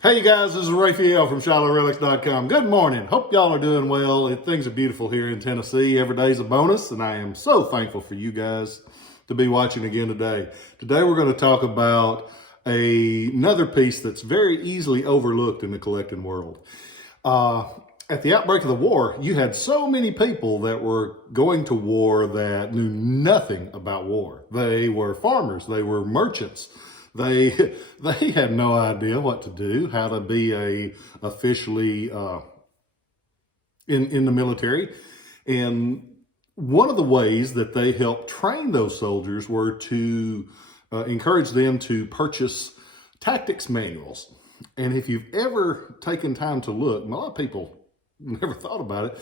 Hey you guys, this is Rafael from Relics.com. Good morning. Hope y'all are doing well. Things are beautiful here in Tennessee. Every day's a bonus, and I am so thankful for you guys to be watching again today. Today we're going to talk about another piece that's very easily overlooked in the collecting world. At the outbreak of the war, you had so many people that were going to war that knew nothing about war. They were farmers, they were merchants. They had no idea what to do, how to be officially in the military. And one of the ways that they helped train those soldiers were to encourage them to purchase tactics manuals. And if you've ever taken time to look, and a lot of people never thought about it,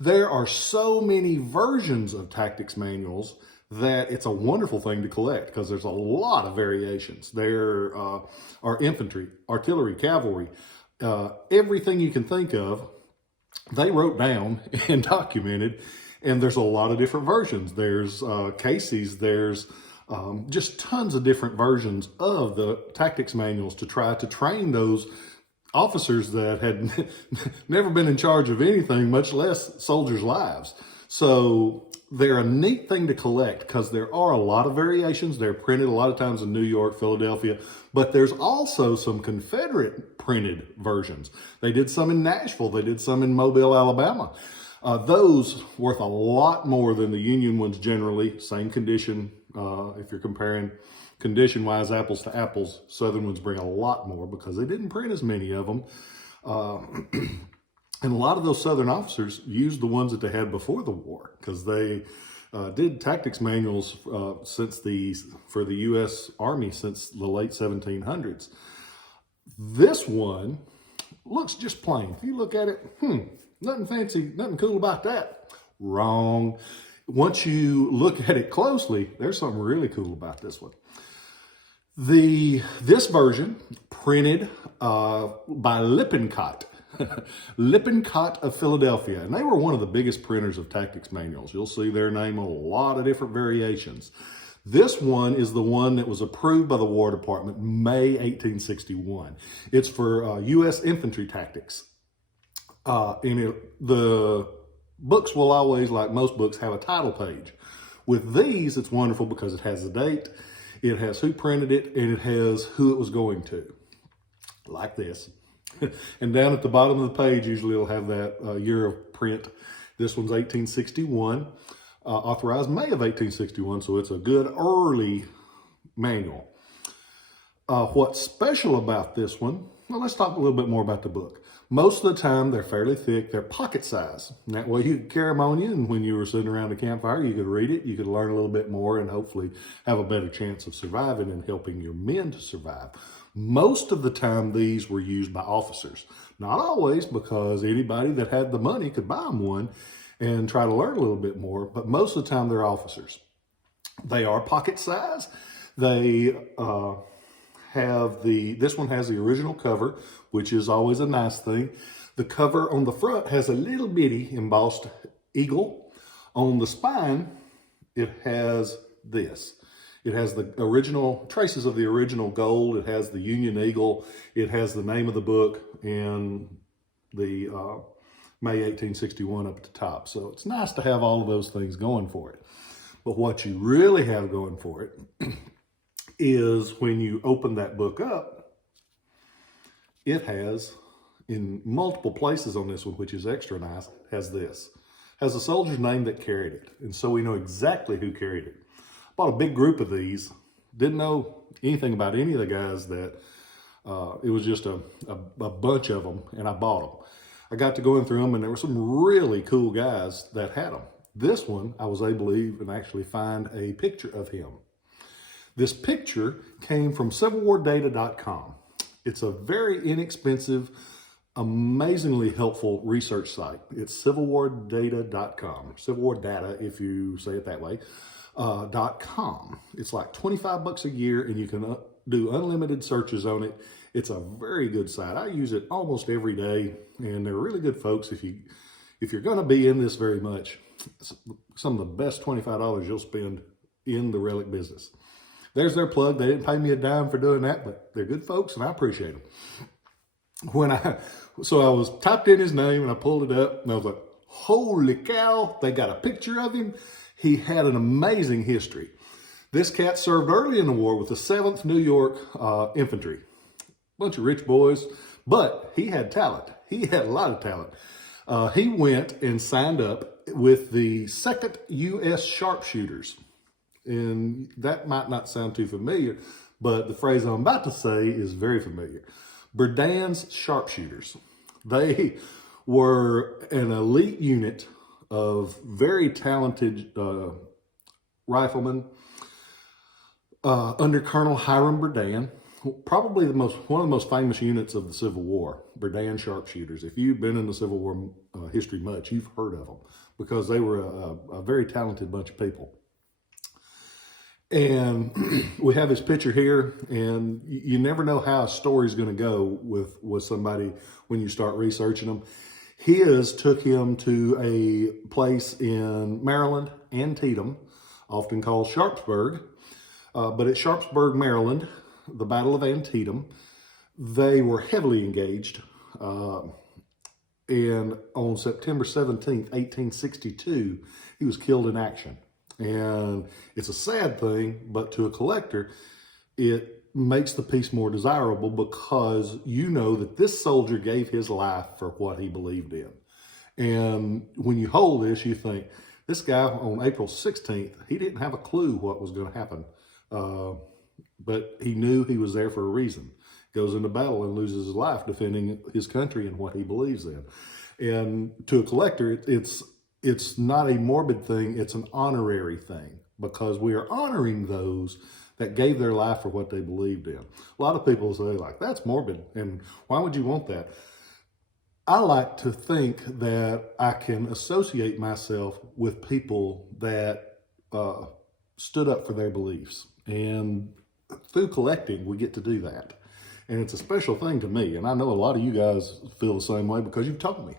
there are so many versions of tactics manuals that it's a wonderful thing to collect because there's a lot of variations. There are infantry, artillery, cavalry, everything you can think of, they wrote down and documented, and there's a lot of different versions. There's cases, there's just tons of different versions of the tactics manuals to try to train those officers that had never been in charge of anything, much less soldiers' lives. So they're a neat thing to collect because there are a lot of variations. They're printed a lot of times in New York, Philadelphia, but there's also some Confederate printed versions. They did some in Nashville. They did some in Mobile, Alabama. Those worth a lot more than the Union ones generally. Same condition. If you're comparing condition-wise, apples to apples, Southern ones bring a lot more because they didn't print as many of them. And a lot of those Southern officers used the ones that they had before the war because they did tactics manuals for the U.S. Army since the late 1700s. This one looks just plain. If you look at it, nothing fancy, nothing cool about that. Wrong. Once you look at it closely, there's something really cool about this one. This version printed by Lippincott. Lippincott of Philadelphia, and they were one of the biggest printers of tactics manuals. You'll see their name on a lot of different variations. This one is the one that was approved by the War Department May 1861. It's for U.S. infantry tactics. The books will always, like most books, have a title page. With these, it's wonderful because it has the date, it has who printed it, and it has who it was going to, like this. And down at the bottom of the page, usually it'll have that year of print. This one's 1861, authorized May of 1861, so it's a good early manual. What's special about this one, well, let's talk a little bit more about the book. Most of the time, they're fairly thick. They're pocket size. And that way you could carry them on you, and when you were sitting around a campfire, you could read it, you could learn a little bit more, and hopefully have a better chance of surviving and helping your men to survive. Most of the time, these were used by officers. Not always, because anybody that had the money could buy them one and try to learn a little bit more, but most of the time, they're officers. They are pocket size. They this one has the original cover, which is always a nice thing. The cover on the front has a little bitty embossed eagle. On the spine, it has this. It has the original, traces of the original gold. It has the Union Eagle. It has the name of the book and the May 1861 up at the top. So it's nice to have all of those things going for it. But what you really have going for it is when you open that book up, it has, in multiple places on this one, which is extra nice, has this. Has a soldier's name that carried it. And so we know exactly who carried it. Bought a big group of these. Didn't know anything about any of the guys that, it was just a bunch of them, and I bought them. I got to going through them, and there were some really cool guys that had them. This one, I was able to even actually find a picture of him. This picture came from CivilWarData.com. It's a very inexpensive, amazingly helpful research site. It's CivilWarData.com. Civil War Data, if you say it that way. .com. It's like $25 a year, and you can do unlimited searches on it. It's a very good site. I use it almost every day, and they're really good folks. If you're going to be in this very much, some of the best $25 you'll spend in the relic business. There's their plug. They didn't pay me a dime for doing that, but they're good folks, and I appreciate them. So I was typed in his name and I pulled it up and I was like, holy cow, they got a picture of him. He had an amazing history. This cat served early in the war with the 7th New York Infantry. Bunch of rich boys, but he had talent. He had a lot of talent. He went and signed up with the 2nd U.S. Sharpshooters. And that might not sound too familiar, but the phrase I'm about to say is very familiar. Berdan's Sharpshooters. They were an elite unit of very talented riflemen under Colonel Hiram Berdan. Probably one of the most famous units of the Civil War, Berdan Sharpshooters. If you've been in the Civil War history much, you've heard of them because they were a very talented bunch of people. And we have his picture here, and you never know how a story's going to go with somebody when you start researching them. His took him to a place in Maryland, Antietam, often called Sharpsburg. But at Sharpsburg, Maryland, the Battle of Antietam, they were heavily engaged. And on September 17th, 1862, he was killed in action. And it's a sad thing, but to a collector, it makes the piece more desirable because you know that this soldier gave his life for what he believed in. And when you hold this, you think, this guy on April 16th, he didn't have a clue what was going to happen. But he knew he was there for a reason. Goes into battle and loses his life defending his country and what he believes in. And to a collector, it's not a morbid thing, it's an honorary thing because we are honoring those that gave their life for what they believed in. A lot of people say, like, that's morbid, and why would you want that? I like to think that I can associate myself with people that stood up for their beliefs. And through collecting, we get to do that. And it's a special thing to me. And I know a lot of you guys feel the same way because you've told me.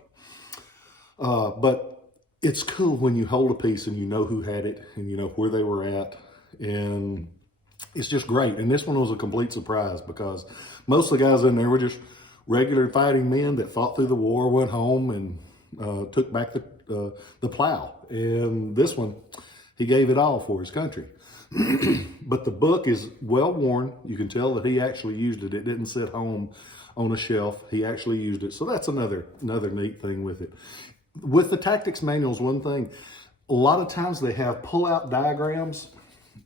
But it's cool when you hold a piece and you know who had it and you know where they were at. And it's just great. And this one was a complete surprise because most of the guys in there were just regular fighting men that fought through the war, went home and took back the plow. And this one, he gave it all for his country. But the book is well worn. You can tell that he actually used it. It didn't sit home on a shelf. He actually used it. So that's another neat thing with it. With the tactics manuals, one thing, a lot of times they have pull-out diagrams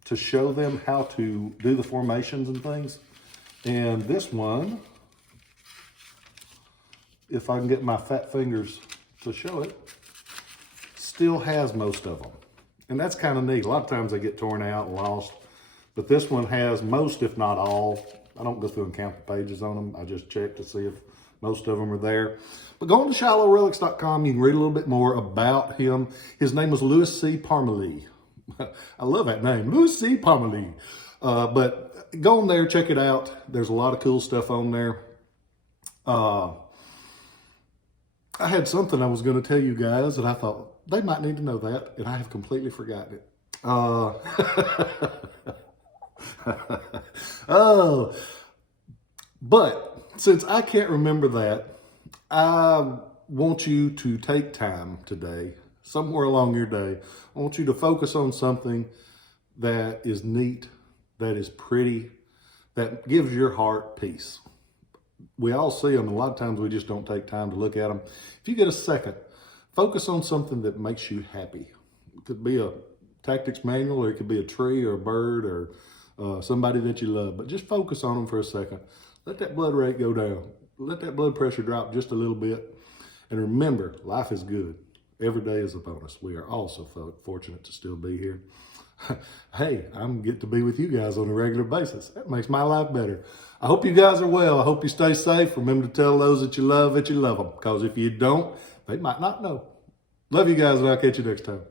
to show them how to do the formations and things. And this one, if I can get my fat fingers to show it, still has most of them. And that's kind of neat. A lot of times they get torn out and lost, but this one has most, if not all. I don't go through and count the pages on them. I just check to see if most of them are there. But go on to ShilohRelics.com. You can read a little bit more about him. His name was Louis C. Parmalee. I love that name, Louis C. Parmalee. But go on there, check it out. There's a lot of cool stuff on there. I had something I was going to tell you guys that I thought they might need to know that, and I have completely forgotten it. Oh, but since I can't remember that, I want you to take time today, somewhere along your day. I want you to focus on something that is neat, that is pretty, that gives your heart peace. We all see them, and a lot of times we just don't take time to look at them. If you get a second, focus on something that makes you happy. It could be a tactics manual, or it could be a tree or a bird or somebody that you love. But just focus on them for a second. Let that blood rate go down. Let that blood pressure drop just a little bit. And remember, life is good. Every day is a bonus. We are all so fortunate to still be here. Hey, I'm get to be with you guys on a regular basis. That makes my life better. I hope you guys are well. I hope you stay safe. Remember to tell those that you love them. Because if you don't, they might not know. Love you guys, and I'll catch you next time.